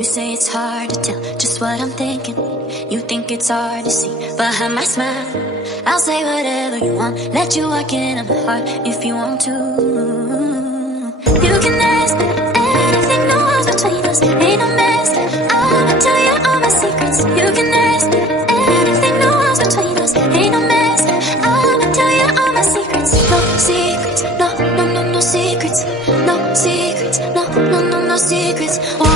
You say it's hard to tell just what I'm thinking. You think it's hard to see behind my smile. I'll say whatever you want, let you walk in my heart if you want to. You can ask me anything, no one's between us, ain't no mess. I'ma tell you all my secrets. You can ask me anything, no one's between us, ain't no mess. I'ma tell you all my secrets. No secrets, no secrets. No secrets, no secrets.